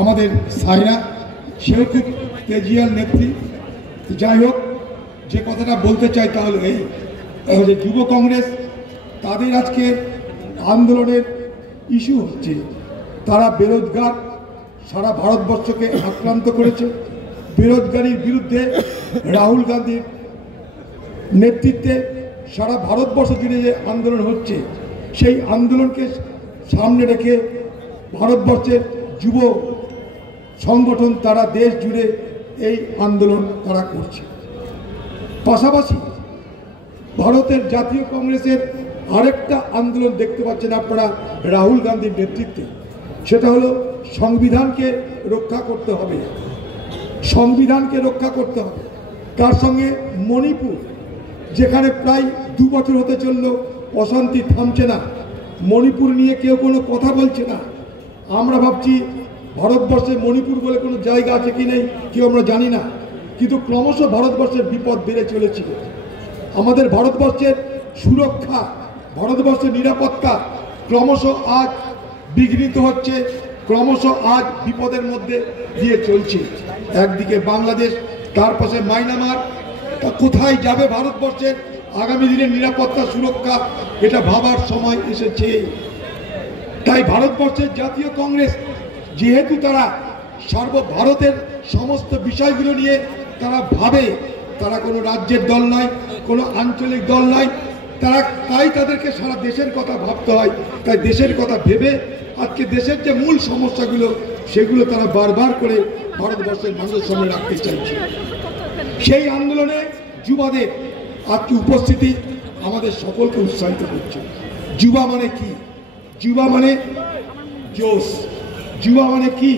আমাদের সাইনা, সেও খুব তেজিয়াল নেত্রী। যাই হোক, যে কথাটা বলতে চাই তা হলো এই যে যুব কংগ্রেস তাদের আজকে আন্দোলনের ইস্যু হচ্ছে, তারা বেরোজগার, সারা ভারতবর্ষকে আক্রান্ত করেছে। বেরোজগারির বিরুদ্ধে রাহুল গান্ধীর নেতৃত্বে সারা ভারতবর্ষ জুড়ে যে আন্দোলন হচ্ছে, সেই আন্দোলনকে সামনে রেখে ভারতবর্ষের যুব সংগঠন তারা দেশ জুড়ে এই আন্দোলন তারা করছে। পাশাপাশি ভারতের জাতীয় কংগ্রেসের আরেকটা আন্দোলন দেখতে পাচ্ছেন আপনারা রাহুল গান্ধীর নেতৃত্বে, সেটা হলো সংবিধানকে রক্ষা করতে হবে। সংবিধানকে রক্ষা করতে হবে। তার সঙ্গে মণিপুর, যেখানে প্রায় 2 বছর হতে চলল, অশান্তি থামছে না, মণিপুর নিয়ে কেউ কোনো কথা বলছে না। আমরা ভাবছি ভারতবর্ষে মণিপুর বলে কোনো জায়গা আছে কি নেই কেউ আমরা জানি না, কিন্তু ক্রমশ ভারতবর্ষের বিপদ বেড়ে চলেছিল। আমাদের ভারতবর্ষের সুরক্ষা, ভারতবর্ষের নিরাপত্তা ক্রমশ আজ বিঘ্নিত হচ্ছে, ক্রমশ আজ বিপদের মধ্যে দিয়ে চলছে। একদিকে বাংলাদেশ, তার পাশে মায়ানমার। তা কোথায় যাবে ভারতবর্ষের আগামী দিনের নিরাপত্তা সুরক্ষা, এটা ভাবার সময় এসেছে। তাই ভারতবর্ষের জাতীয় কংগ্রেস, যেহেতু তারা সর্বভারতের সমস্ত বিষয়গুলো নিয়ে তারা ভাবে, তারা কোনো রাজ্যের দল নয়, কোনো আঞ্চলিক দল নয়, তাই তাদেরকে সারা দেশের কথা ভাবতে হয়। তাই দেশের কথা ভেবে আজকে দেশের যে মূল সমস্যাগুলো, সেগুলো তারা বারবার করে ভারতবর্ষের মানুষের সামনে রাখতে চাইছে। সেই আন্দোলনে যুবাদের আজকে উপস্থিতি আমাদের সকলকে উৎসাহিত করছে। যুবা মানে কি? যুবা মানে জোশ। যুবা মানে কি?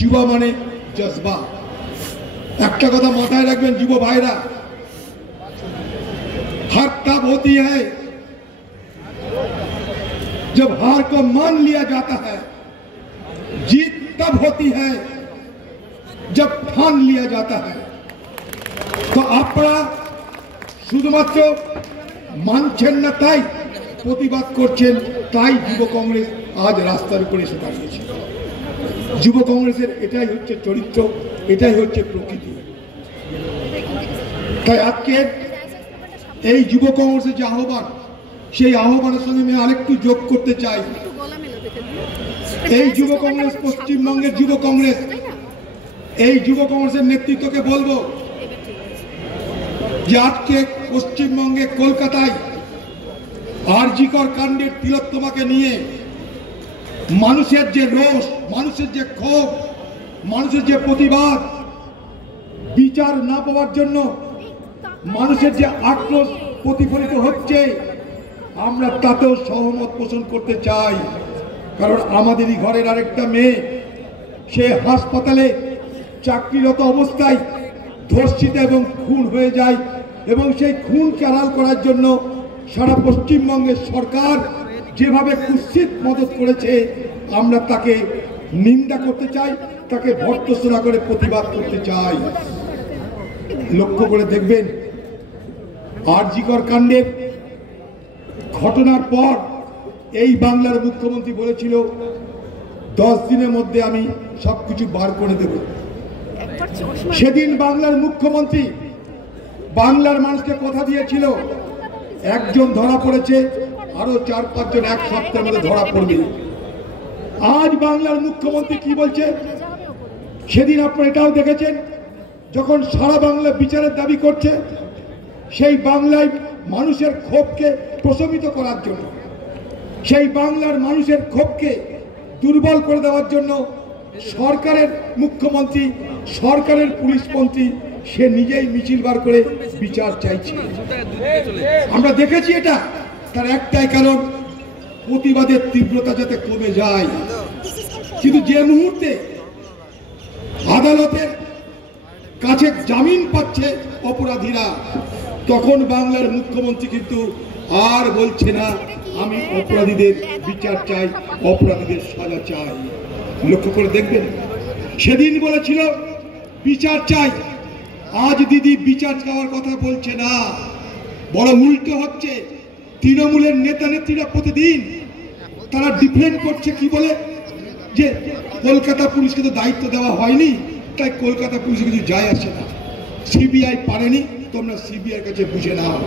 যুবা মানে জজবা। একটা কথা মাথায় রাখবেন যুব ভাইরা, हार तब होती है जब हार को मान लिया जाता है, जीत तब होती है जब ठान लिया जाता है। तो আপনারা শুধুমাত্র মানছেন না, তাই প্রতিবাদ করছেন, তাই যুব কংগ্রেস আজ রাস্তার উপরে এসে দাঁড়িয়েছে। যুব কংগ্রেসের এটাই হচ্ছে চরিত্র, এটাই হচ্ছে প্রকৃতি। তাই আজকে এই যুব কংগ্রেসের যে আহ্বান, সেই আহ্বানের সঙ্গে আমি আরেকটু যোগ করতে চাই। এই যুব কংগ্রেস, পশ্চিমবঙ্গের যুব কংগ্রেস, এই যুব কংগ্রেসের নেতৃত্বকে বলবো যে আজকে পশ্চিমবঙ্গে কলকাতায় আরজি কর কাণ্ডের তিলোত্তমাকে নিয়ে মানুষের যে রোষ, মানুষের যে ক্ষোভ, মানুষের যে প্রতিবাদ, বিচার না পাওয়ার জন্য মানুষের যে আক্রোশ প্রতিফলিত হচ্ছে, আমরা তাতেও সহমত পোষণ করতে চাই। কারণ আমাদেরই ঘরের আরেকটা মেয়ে, সে হাসপাতালে চাকরিরত অবস্থায় ধর্ষিত এবং খুন হয়ে যায়, এবং সেই খুনকে আড়াল করার জন্য সারা পশ্চিমবঙ্গের সরকার যেভাবে কুৎসিত মদত করেছে, আমরা তাকে নিন্দা করতে চাই, তাকে ভর্ৎসনা করে প্রতিবাদ করতে চাই। লক্ষ্য করে দেখবেন, আরজি কর কাণ্ডের ঘটনার পর এই বাংলার মুখ্যমন্ত্রী বলেছিল 10 দিনের মধ্যে আমি সবকিছু বার করে দেব। সেদিন বাংলার মুখ্যমন্ত্রী বাংলার মানুষকে কথা দিয়েছিল, একজন ধরা পড়েছে, আরো 4-5 জন 1 সপ্তাহের মধ্যে ধরা পড়বে। আজ বাংলার মুখ্যমন্ত্রী কি বলছে? সেদিন আপনারা এটাও দেখেছেন, যখন সারা বাংলা বিচারের দাবি করছে, সেই বাংলায় মানুষের ক্ষোভকে প্রশমিত করার জন্য, সেই বাংলার মানুষের ক্ষোভকে দুর্বল করে দেওয়ার জন্য সরকারের মুখ্যমন্ত্রী, সরকারের পুলিশ মন্ত্রী, সে নিজেই মিছিল বার করে বিচার চাইছে। আমরা দেখেছি এটা। তার একটাই কারণ, প্রতিবাদের তীব্রতা যাতে কমে যায়। কিন্তু যে মুহূর্তে আদালতের কাছে জামিন পাচ্ছে অপরাধীরা, তখন বাংলার মুখ্যমন্ত্রী কিন্তু আর বলছে না আমি অপরাধীদের বিচার চাই, অপরাধীদের সাজা চাই। লক্ষ্য করে দেখবেন, সেদিন বলেছিল বিচার চাই, আজ দিদি বিচার চাওয়ার কথা বলছে না, বড় উল্টো হচ্ছে। তৃণমূলের নেতা নেত্রীরা প্রতিদিন তারা ডিফেন্ড করছে, কি বলে? যে কলকাতা পুলিশকে তো দায়িত্ব দেওয়া হয়নি, তাই কলকাতা পুলিশে কিছু যায় আসে না, সিবিআই পারেনি, তোমরা সিবিআই কাছে বুঝে নাও।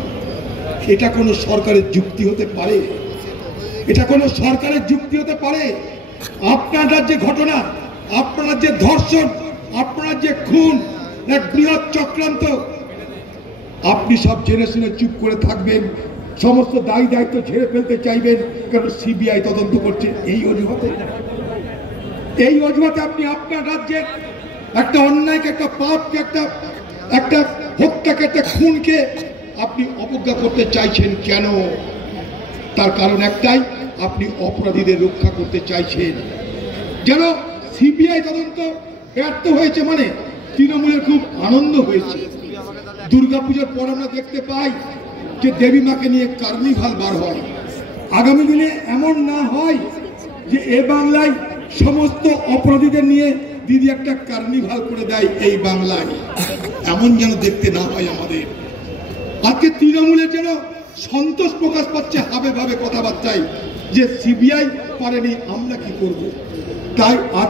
এটা কোনো সরকারের যুক্তি হতে পারে? এটা কোনো সরকারের যুক্তি হতে পারে? আপনার রাজ্যে ঘটনা, আপনার রাজ্যে ধর্ষণ, আপনার যে খুন, এক বৃহৎ চক্রান্ত, আপনি সব জেনে শুনে চুপ করে থাকবেন, সমস্ত দায়ী দায়িত্ব ঝেড়ে ফেলতে চাইবেন, কারণ সিবিআই তদন্ত করছে। এই অজুহাতে আপনি আপনার রাজ্যের একটা অন্যায়কে, একটা পাপকে, একটা হত্যাকে, একটা খুনকে আপনি অবজ্ঞা করতে চাইছেন কেন? তার কারণ একটাই, আপনি অপরাধীদের রক্ষা করতে চাইছেন। যেন সিবিআই তদন্ত ব্যর্থ হয়েছে মানে তৃণমূলের খুব আনন্দ হয়েছে। দুর্গাপূজার পর আমরা দেখতে পাই যে দেবী মাকে নিয়ে কার্নিভাল বার হয়। আগামী দিনে এমন না হয় যে এ বাংলায় সমস্ত অপরাধীদের নিয়ে দিদি একটা কার্নিভাল করে দেয় এই বাংলায়, এমন যেন দেখতে না হয় আমাদের। আজকে তৃণমূলের যেন সন্তোষ প্রকাশ পাচ্ছে হাবে ভাবে কথাবার্তায়, যে সিবিআই পারেনি, আমরা কি করব। তাই আজ